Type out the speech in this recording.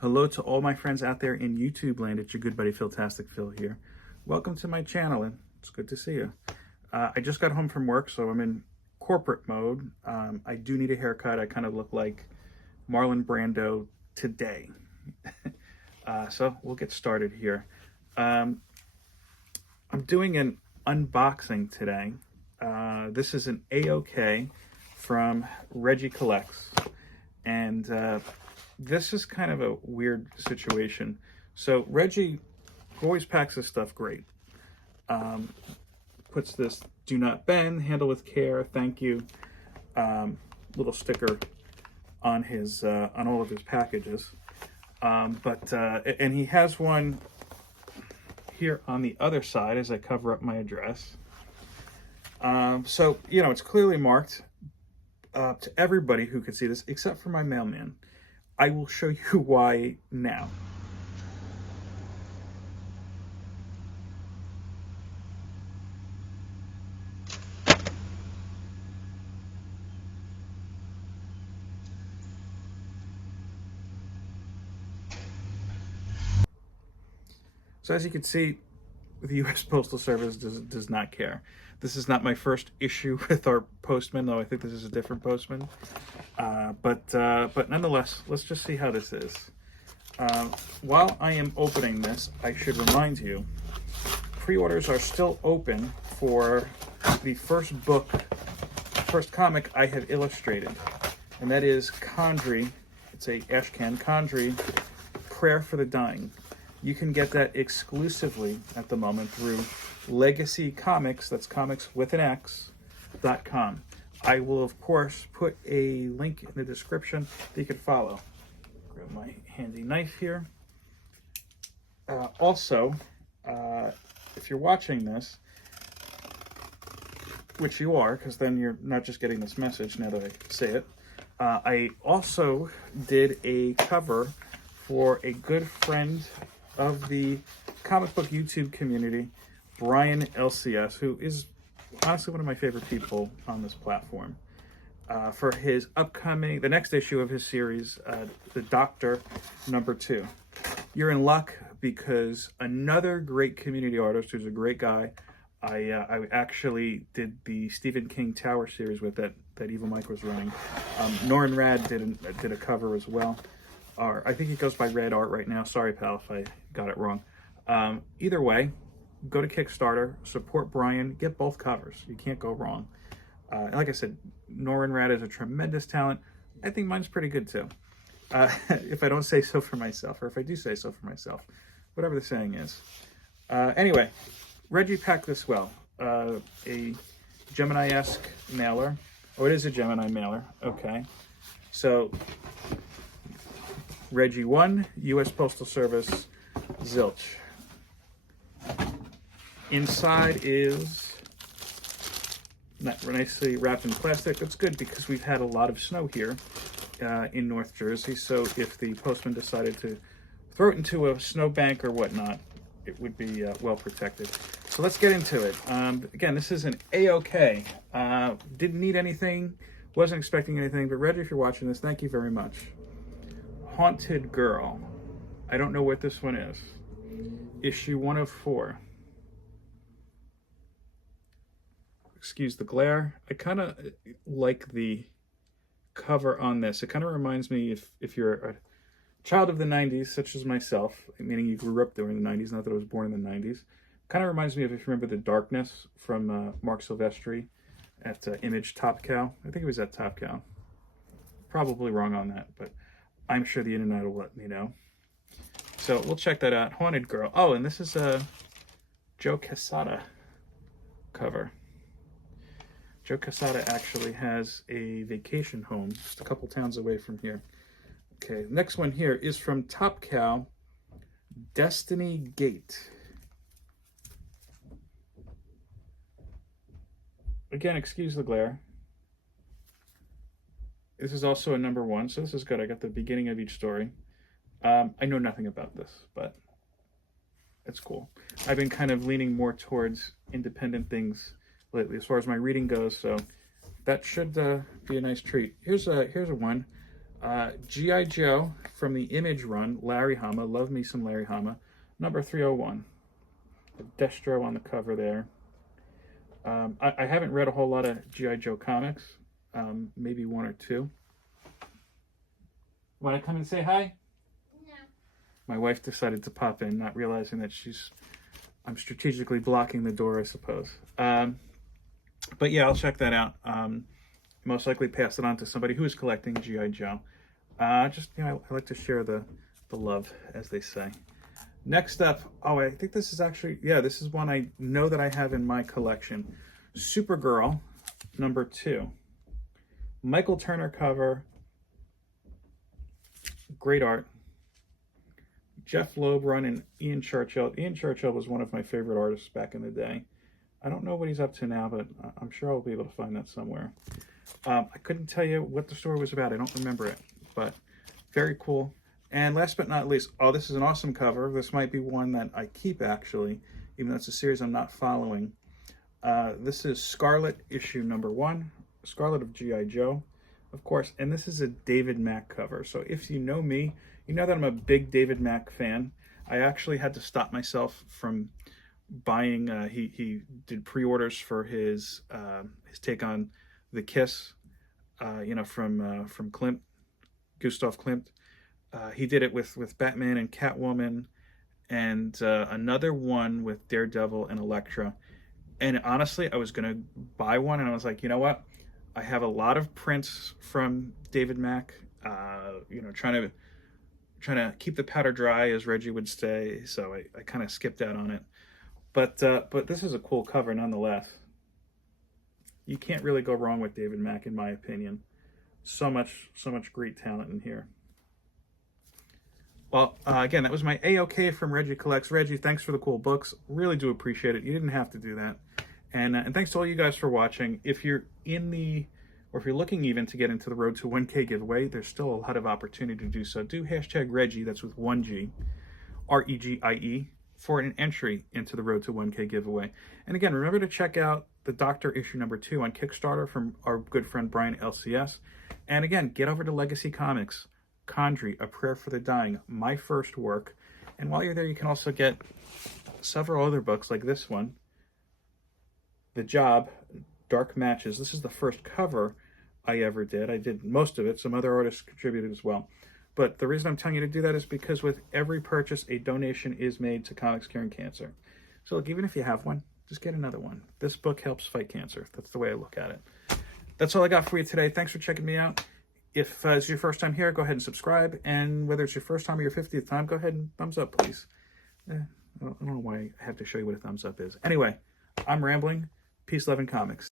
Hello to all my friends out there in YouTube land. It's your good buddy Philtastic Phil here. Welcome to my channel, and it's good to see you. I just got home from work, so I'm in corporate mode. I do need a haircut. I kind of look like Marlon Brando today. So we'll get started here. I'm doing an unboxing today. This is an A-OK from Regie Collects, and this is kind of a weird situation. So Regie always packs his stuff great. Puts this "do not bend, handle with care, thank you" little sticker on his on all of his packages. And he has one here on the other side as I cover up my address. So, you know, it's clearly marked to everybody who can see this, except for my mailman. I will show you why now. So as you can see, the U.S. Postal Service does not care. This is not my first issue with our postman, though I think this is a different postman. But nonetheless, let's just see how this is. While I am opening this, I should remind you, pre-orders are still open for the first comic I have illustrated, and that is Condry. It's a Ashcan Condry, Prayer for the Dying. You can get that exclusively at the moment through Legacy Comics, that's comics with an X.com. I will, of course, put a link in the description that you can follow. Grab my handy knife here. Also, if you're watching this, which you are, because then you're not just getting this message now that I say it, I also did a cover for a good friend of the comic book YouTube community, Brian LCS, who is honestly one of my favorite people on this platform, for his upcoming, the next issue of his series, The Doctor #2. You're in luck because another great community artist who's a great guy, I actually did the Stephen King Tower series with that Evil Mike was running. Norrin Rad did a cover as well. Or I think he goes by Red Art right now. Sorry, pal, if I got it wrong. Either way, go to Kickstarter, support Brian, get both covers. You can't go wrong. And like I said, Norrin Rad is a tremendous talent. I think mine's pretty good too. If I don't say so for myself, or if I do say so for myself, whatever the saying is. Anyway, Regie packed this well. A Gemini-esque mailer. Oh, it is a Gemini mailer. Okay. So, Regie 1, U.S. Postal Service, zilch. Inside is nicely wrapped in plastic. That's good because we've had a lot of snow here in North Jersey, so if the postman decided to throw it into a snowbank or whatnot, it would be well protected. So let's get into it. Again, this is an A-OK. Didn't need anything, wasn't expecting anything, but Regie, if you're watching this, thank you very much. Haunted Girl. I don't know what this one is. Issue 1 of 4. Excuse the glare. I kind of like the cover on this. It kind of reminds me, if you're a child of the 90s, such as myself, meaning you grew up during the 90s, not that I was born in the 90s, kind of reminds me of, if you remember, The Darkness from Mark Silvestri at Image Top Cow. I think it was at Top Cow. Probably wrong on that, but I'm sure the internet will let me know. So we'll check that out. Haunted Girl. Oh, and this is a Joe Quesada cover. Joe Quesada actually has a vacation home just a couple towns away from here. Okay, next one here is from Top Cow, Destiny Gate. Again, excuse the glare. This is also a #1, so this is good. I got the beginning of each story. I know nothing about this, but it's cool. I've been kind of leaning more towards independent things lately as far as my reading goes, so that should be a nice treat. Here's a one. G.I. Joe from the Image run, Larry Hama. Love me some Larry Hama. Number 301. Destro on the cover there. I haven't read a whole lot of G.I. Joe comics. Maybe one or two. Want to come and say hi? No. My wife decided to pop in, not realizing that I'm strategically blocking the door, I suppose. But yeah, I'll check that out. Most likely pass it on to somebody who is collecting G.I. Joe. Just, you know, I like to share the love, as they say. Next up, oh, I think this is actually, yeah, this is one I know that I have in my collection. Supergirl, number 2. Michael Turner cover. Great art. Jeff Loeb run and Ian Churchill. Ian Churchill was one of my favorite artists back in the day. I don't know what he's up to now, but I'm sure I'll be able to find that somewhere. I couldn't tell you what the story was about. I don't remember it, but very cool. And last but not least, oh, this is an awesome cover. This might be one that I keep, actually, even though it's a series I'm not following. This is Scarlet, issue number 1. Scarlet of G.I. Joe, of course. And this is a David Mack cover. So if you know me, you know that I'm a big David Mack fan. I actually had to stop myself from buying. He did pre-orders for his take on The Kiss, you know, from Klimt, Gustav Klimt. He did it with Batman and Catwoman, and another one with Daredevil and Elektra. And honestly, I was gonna buy one, and I was like, you know what? I have a lot of prints from David Mack. You know, trying to keep the powder dry, as Reggie would say. So I kind of skipped out on it. But this is a cool cover nonetheless. You can't really go wrong with David Mack, in my opinion. So much great talent in here. Well, again, that was my A-OK from Reggie Collects. Reggie, thanks for the cool books. Really do appreciate it. You didn't have to do that. And thanks to all you guys for watching. If you're or if you're looking even to get into the Road to 1K giveaway, there's still a lot of opportunity to do so. Do hashtag Reggie, that's with 1G, R-E-G-I-E, for an entry into the Road to 1K giveaway. And again, remember to check out the Doctor issue number 2 on Kickstarter from our good friend Brian LCS. And again, get over to Legacy Comics. Condry, A Prayer for the Dying, my first work. And while you're there, you can also get several other books like this one, The Job, Dark Matches. This is the first cover I ever did. I did most of it. Some other artists contributed as well. But the reason I'm telling you to do that is because with every purchase, a donation is made to Comics Curing Cancer. So look, even if you have one, just get another one. This book helps fight cancer. That's the way I look at it. That's all I got for you today. Thanks for checking me out. If it's your first time here, go ahead and subscribe. And whether it's your first time or your 50th time, go ahead and thumbs up, please. I don't know why I have to show you what a thumbs up is. Anyway, I'm rambling. Peace, love, and comics.